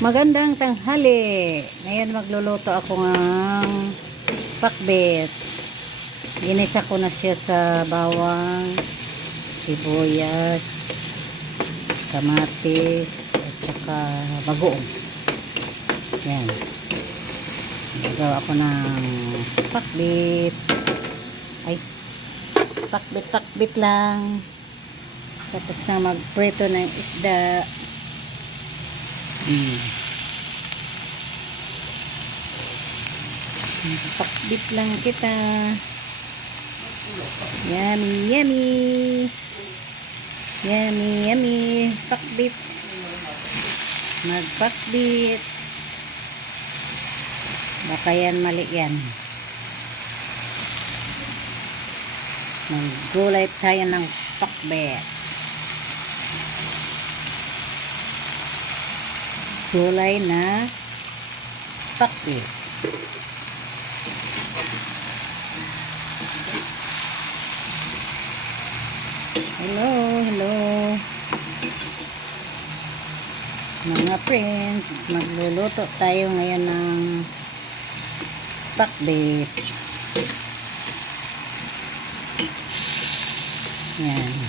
Magandang tanghali. Ngayon magluluto ako ng pakbet. Ginisa ko na siya sa bawang, sibuyas, kamatis, at saka bagoong. Yan. Nagawa ko ng pakbet. Ay, pakbet lang. Tapos na magprito ng isda. Pakbit lang kita. Yummy, yummy. Yummy, yummy. Pakbit. Magpakbit. Baka yan mali yan. Maggulay tayo ng pakbet. Gulay na pakbet. Hello, hello. Mga friends, magluluto tayo ngayon ng pakbet. Yan.